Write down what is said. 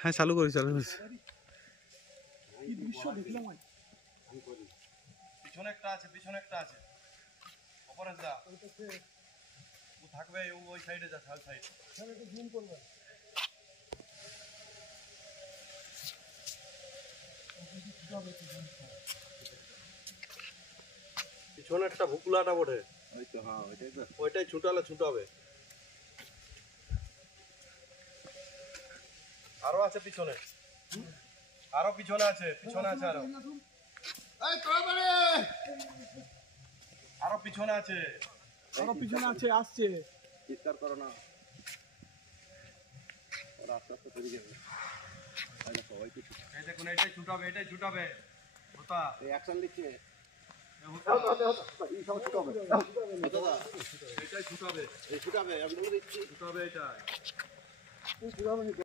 হ্যাঁ চালু করি পিছনে একটা আছে ওপরে যা ও থাকবে ওই সাইডে যা ছাল সাইড একটু জুম করবে পিছনে একটা ভুকুলাটা বটে ওই তো হ্যাঁ ওইটাই ছুটাবে আরো আছে পিছনে আছে আরো পিছনে আছে আসছে চিৎকার করো না আস্তে আস্তে তৈরি যাবে এই দেখুন এটাই ছুটাবে ওটা অ্যাকশন দিচ্ছে এটাই ছুটাবে এটা